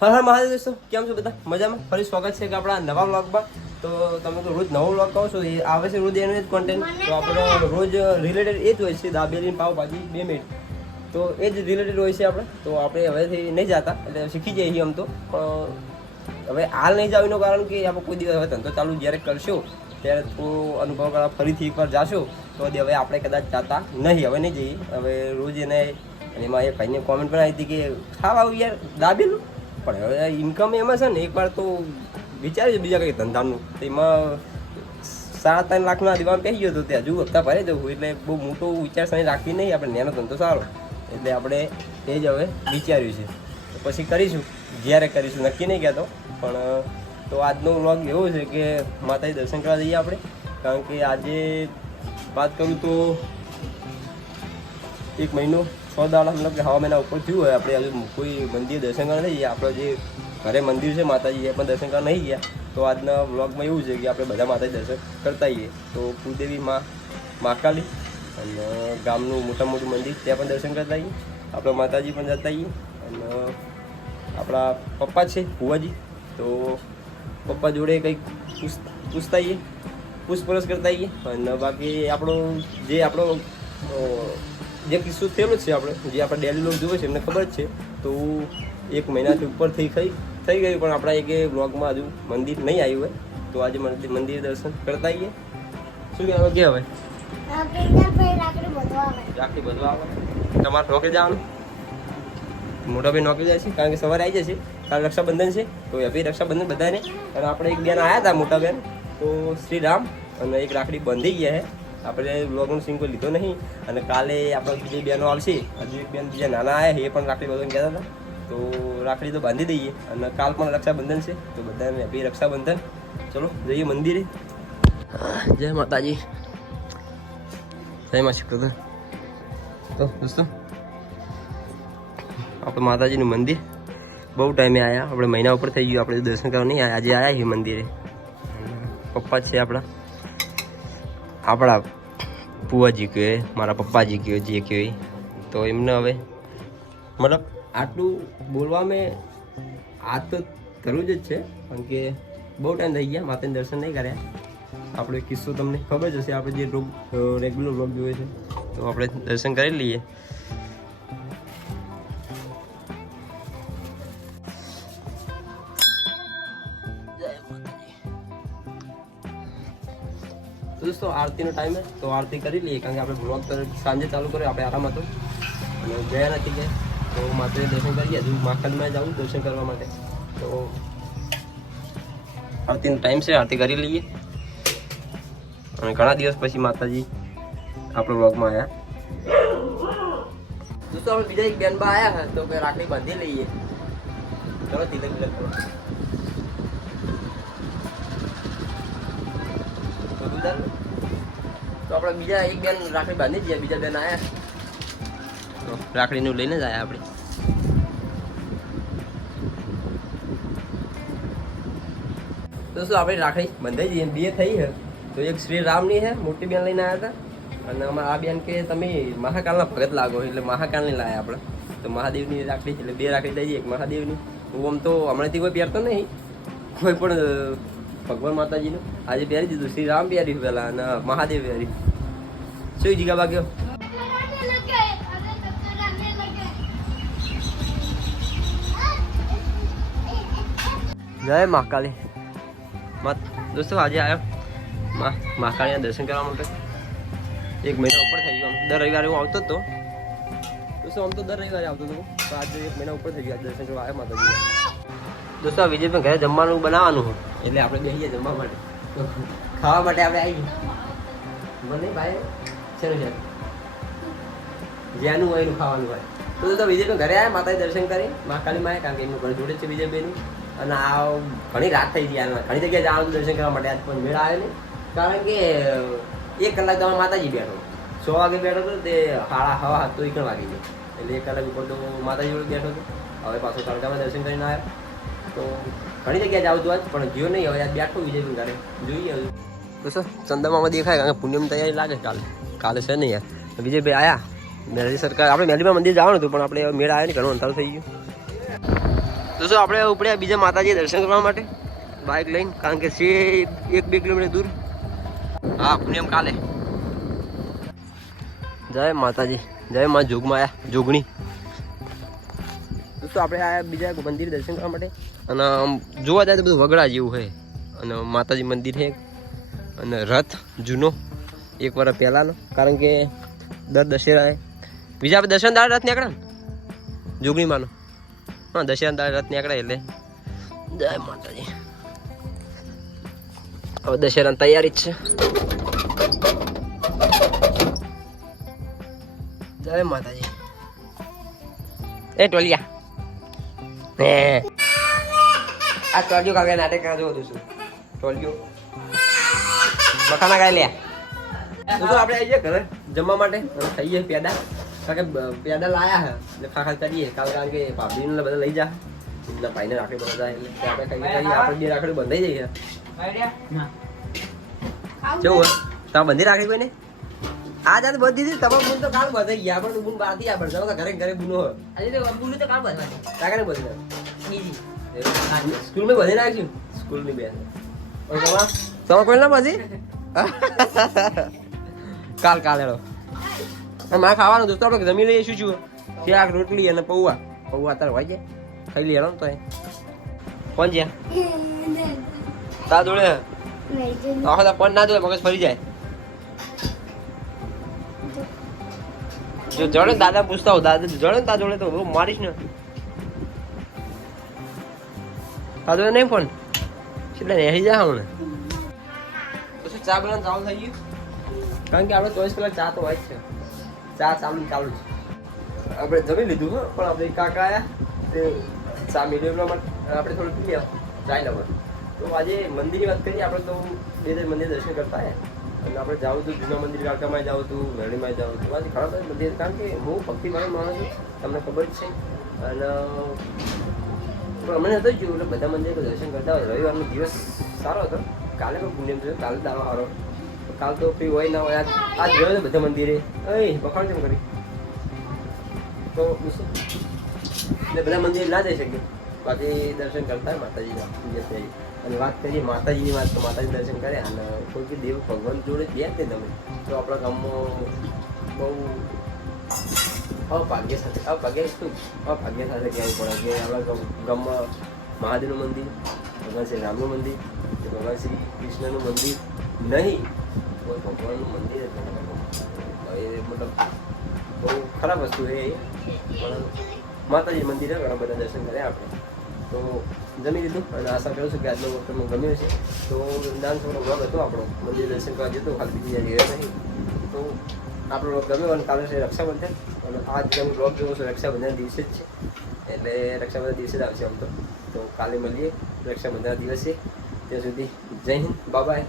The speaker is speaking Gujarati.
હર હર મહાદેવ દોસ્તો કેમ છો બધા? મજામાં? ફરી સ્વાગત છે કે આપણા નવા વ્લોગમાં. તો તમે તો રોજ નવો વ્લોગ કહો છો એ આવે છે રોજ એનું જ કોન્ટેન્ટ તો આપણો રોજ રિલેટેડ એ જ હોય છે દાબેલી પાવભાજી બે મિનિટ તો એ જ રિલેટેડ હોય છે આપણે. તો આપણે હવેથી નહીં જતા એટલે શીખી જઈએ છીએ આમ તો. પણ હવે હાલ નહીં જવાનું કારણ કે આપણે કોઈ દિવસ હવે ધંધો ચાલુ જ્યારે કરશો ત્યારે થોડો અનુભવ કરવા ફરીથી એકવાર જાશો. તો હવે આપણે કદાચ જતા નહીં હવે નહીં જઈએ. હવે રોજ એને અને એમાં એ ભાઈને કોમેન્ટ પણ આવી હતી કે ખાવા આવું યાર દાબેલું? પણ હવે ઇન્કમ એમાં છે ને, એકવાર તો વિચાર્યું છે બીજા કંઈ ધંધાનું. તેમાં સાડા ત્રણ લાખના દિવાન કહી ગયો હતો ત્યાં હજુ હપ્તા ભરે જવું એટલે બહુ મોટો વિચારસરણી રાખવી નહીં, આપણે નેનો ધંધો સારો. એટલે આપણે એ જ હવે વિચાર્યું છે. તો પછી કરીશું, જ્યારે કરીશું. નક્કી નહીં કહેતો, પણ તો આજનો વ્લોગ એવો છે કે માતાજી દર્શન કરવા જઈએ આપણે. કારણ કે આજે વાત કરું તો એક મહિનો છ દાડા, મતલબ કે હવા મહિના ઉપર થયું હોય, આપણે હજુ કોઈ મંદિર દર્શન કરવા નહીં ગયા. આપણે જે ઘરે મંદિર છે, માતાજી એ પણ દર્શન કરવા નહીં ગયા. તો આજના વ્લોગમાં એવું છે કે આપણે બધા માતાજી દર્શન કરતા આવીએ. તો કુલદેવી માં, મહાકાલી અને ગામનું મોટા મોટું મંદિર, ત્યાં પણ દર્શન કરતા આવીએ. આપણા માતાજી પણ જતા આવીએ. અને આપણા પપ્પા છે, ભુવાજી. તો પપ્પા જોડે કંઈક પૂછતા આવીએ. પૂછપરછ કરતા આવીએ. અને બાકી આપણો જે આપણો જે કિસ્સો થયેલો છે આપણે, જે આપણે ડેલી લોક જોવે છે, એમને ખબર જ છે. તો એક મહિનાથી ઉપર થઈ થઈ થઈ ગયું, પણ આપણા એક બ્લોગમાં હજુ મંદિર નહીં આવ્યું હોય. તો આજે મંદિર દર્શન કરતા આવીએ. શું કહેવાય કે હવે? રાખડી બધું આવે. તમારે નોકરી જવાનું? મોટા ભાઈ નોકરી જાય છે, કારણ કે સવારે આવી જશે. કાલે રક્ષાબંધન છે, તો એવી રક્ષાબંધન બધાને. અને આપણે એક બેન આવ્યા હતા, મોટા બેન. તો શ્રી રામ અને એક રાખડી બંધી ગયા છે આપણે બ્લોગનો સીન કોઈ લીધો નહીં. અને કાલે આપણે બીજી બેનો આવશે. હજુ એક બેન બીજા નાના આવ્યા એ પણ રાખડી બધું કહેતા હતા. તો રાખડી તો બાંધી દઈએ. અને કાલ પણ રક્ષાબંધન છે. તો બધાને હેપી રક્ષાબંધન. ચલો, જઈએ મંદિરે. જય માતાજી. જય મા શુક્ર તો દોસ્તો, આપણે માતાજીનું મંદિર. બહુ ટાઈમે આવ્યા આપણે મહિના ઉપર થઈ ગયું. આપણે દર્શન કરવા નહીં આજે આવ્યા એ મંદિરે. પપ્પા છે આપણા. આપણા પુવાજી કહે મારા પપ્પાજી કહે જે કહે તો એમને હવે મતલબ આટલું બોલવા મેં આ તો કરવું જ છે, કારણ કે બહુ ટાઈમ થઈ ગયા માતાને દર્શન નહીં કર્યા. આપણો કિસ્સો તમને ખબર જ હશે, આપણે જે રોગ રેગ્યુલર વ્લોગ જોઈએ છે. તો આપણે દર્શન કરી લઈએ. દોસ્તો આરતીનો ટાઈમ છે. તો આરતી કરી લઈએ, કારણ કે આપણે બ્લોગ સાંજે ચાલુ કર્યો, આપણે આરામ હતો. અને ગયા નથી કે. તો માત્ર દર્શન કરીએ, હજુ માખણમાં જાઉં દર્શન કરવા માટે. તો આરતીનો ટાઈમ છે, આરતી કરી લઈએ. અને ઘણા દિવસ પછી માતાજી આપણો બ્લોગમાં આવ્યા દોસ્તો, આપણે બીજા એક બેનબા આવ્યા હતા તો કે રાખડી બાંધી લઈએ. ચલો, તિલક તિલક કરો. બધું ચાલુ? તો આપણે બીજા એક બેન રાખડી બાંધી દઈએ બીજા બેન આવ્યા તો રાખડીનું લઈને જ આવ્યા આપણે. તો શું, આપણે રાખડી બંધાઈ જઈએ બે થઈ છે. તો એક શ્રી રામની છે, મોટી બેન લઈને આવ્યા હતા. અને અમારા આ બેન કે તમે મહાકાલના ભગત લાગો એટલે મહાકાલની લાયા આપણે. તો મહાદેવની રાખડી, એટલે બે રાખડી જઈએ એક મહાદેવની. હું આમ તો હમણાંથી કોઈ પહેરતો નહીં. કોઈ પણ ભગવાન માતાજીનું. આજે પહેરી દીધું. શ્રી રામ પહેર્યું પહેલા અને મહાદેવ પહેરી. શું જીગા બાગ્યો જય મહાકાલી દોસ્તો, આજે આવ્યો મહાકાળીના દર્શન કરવા માટે. એક મહિના ઉપર થઈ ગયો. દર રવિવારે હું આવતો હતો દોસ્તો, આમ તો દર રવિવારે આવતો હતો. પણ આજે એક મહિના ઉપર થઈ ગયા દર્શન કરવા આવ્યો માતાજી દોસ્તો વિજય પણ ઘરે જમવાનું બનાવવાનું એટલે આપણે બેસીએ જમવા માટે. ખાવા માટે આપણે આવી મને ભાઈ છે ને છે? જ્યાંનું હોય એનું ખાવાનું હોય. તો તો વિજયનું ઘરે આવ્યા માતાજી દર્શન કરી. મહાકાલી માં કારણ કે એમનું ઘર જોડે છે છે વિજયભાઈનું અને આ ઘણી રાત થઈ ગઈ ઘણી જગ્યાએ જવાનું હતું દર્શન કરવા માટે, આજ પણ મેળ આવે નહીં કારણ કે, એક કલાક તમારે માતાજી બેઠો. સો વાગે બેઠો હતો તે હાળા હવા હાથ તો એક વાગી ગયો. એટલે એક કલાક ઉપર તો માતાજી જોડે બેઠો હતો. હવે પાછો તડકામાં દર્શન કરીને આવ્યો. તો ઘણી જગ્યાએ જાવ હતું આજ, પણ ગયો નહીં, હવે આજ બેઠો વિજયભાઈ ઘરે. જોઈએ હવે. તો સર, ચંદામાં દેખાય, કારણ કે પુણ્યમ તૈયારી લાગે કાલે. કાલે છે નહીં યાર વિજયભાઈ આયા. મેલડી સરકાર, આપણે મેલડીમાં મંદિર જવાનું હતું, પણ આપણે મેળ આવ્યા નહીં, ઘણું અંતર થઈ ગયું. દોસ્તો આપણે ઉપડ્યા બીજા માતાજી દર્શન કરવા માટે. બાઇક લઈને, કારણ કે છે એક બે કિલોમીટર દૂર. હા, પુણ્યમ કાલે. જય માતાજી. જય મા જોગમાયા, જોગણી. દોસ્તો આપણે આ બીજા મંદિર દર્શન કરવા માટે. અને જોવા જાય તો બધું વગડા જેવું છે. અને માતાજી મંદિર છે અને રથ જૂનો, એક વર્ષ પહેલાંનો. કારણ કે દર દશેરાએ બીજા દર્શન દાળ રથ નીકળે ને? જોગણીમાંનો. હા દશેરા દાળ રથ નીકળે એટલે. જય માતાજી. હવે દશેરાની તૈયારી જ છે. જય માતાજી. એ ટોલિયા. હે આ ટોલિયો કાકા નાટક કરવા જોઉં છું ટોલિયો બખાના કાંઈ લે તો આપણે આવી જઈએ ઘરે જમવા માટે. ખાઈએ પેડા કારણ કે પેડા લાયા હે. એટલે ખાખા કરીએ. કાલ કારણ કે ભાભીને બધા લઈ જા. ભાઈને રાખડી બધા એટલે આપણે ખાઈએ ખાઈએ. આપણે બે રાખડી બંધાઈ જઈએ કેવું હોય તમે બંધી રાખી કોઈને? આ જાત બધી હતી તમારે બુન તો કાલ બંધાઈ ગયા પણ બુન બાતી આ તમે ઘરે ઘરે બુનો હોય. કાકા ને બધી સ્કૂલ મે બધી નાખ્યું? સ્કૂલની બેન તમે કોઈ ના બધી કાલ કાલ હેડો. મારે ખાવાનું દોસ્તો આપણે જમી લઈએ શું છું શાક રોટલી અને પૌવા. પૌવા તારે હોય જાય ખાઈ લઈએ હેડો ને તો એ કોણ છે તા જોડે? આખો દા પણ ના જોડે મગજ ફરી જાય. જો દાદા પૂછતા હો દાદા ને તા જોડે તો હું મારીશ ને. તા જોડે નહીં પણ? એટલે રહી જાય હમણે. શું ચા બનાવવાનું ચાલુ થઈ ગયું? કારણ કે આપણે ચોવીસ કલાક ચા તો હોય જ છે. ચા ચાલુ ચાલુ છે આપણે જમી લીધું, હો, પણ આપણે કાકા આવ્યા તે ચા મીડિયમ માટે આપણે થોડું પી લ્યા ચાય લેવા તો આજે મંદિરની વાત કરીએ, આપણે તો બે મંદિર દર્શન કરતા આવ્યા અને આપણે જાવું હતું જૂના મંદિર કાકામાં જાઉં છું, વેણીમાં જાઉં છું. આજે ઘણા બધા મંદિર કારણ કે હું ભક્તિભાઈ માણસ છું, તમને ખબર જ છે. અને અમને જ જોયું, એટલે બધા મંદિર દર્શન કરતા હોય. રવિવારનો દિવસ સારો હતો. કાલે પણ પુણ્યમ થયો, કાલે દારો સારો કાલ તો ફ્રી હોય ના હોય આજ ગયો ને બધા મંદિરે. એ વખાણ કેમ કરી? તો એટલે બધા મંદિર ના જઈ શકીએ. બાકી દર્શન કરતા હોય માતાજીના જે અને વાત કરીએ માતાજીની વાત, તો માતાજી દર્શન કરે અને કોઈ બી દેવ ભગવાન જોડે ગયા તે તમે? તો આપણા ગામમાં બહુ અભાગ્ય સાથે, અભાગ્ય શું? અભાગ્ય સાથે કહેવું પડે કે આપણા ગામમાં મહાદેવનું મંદિર, ભગવાન શ્રી રામનું મંદિર, ભગવાન શ્રી કૃષ્ણનું મંદિર નહીં. કોઈ ભગવાનનું મંદિર એ મતલબ બહુ ખરાબ વસ્તુ એ. પણ માતાજી મંદિરે ઘણા બધા દર્શન કર્યા આપણે. તો જમી લીધું અને આશા કરું છું કે આજનો વખત તમને ગમ્યો છે તો જ્ઞાન થોડો બ્લોગ હતો આપણો, મંદિર દર્શન કરવા જતો ખાલી બીજી જગ્યાએ ગયા નહીં. તો આપણો વ્લોગ ગમ્યો અને કાલે છે રક્ષાબંધન. અને આજ તમે વ્લોગ જોવો છો રક્ષાબંધન દિવસે જ છે. એટલે રક્ષાબંધન દિવસે જ આવશે આમ તો. તો કાલે મળીએ રક્ષાબંધન દિવસે. ત્યાં સુધી જય હિન્દ બાબાય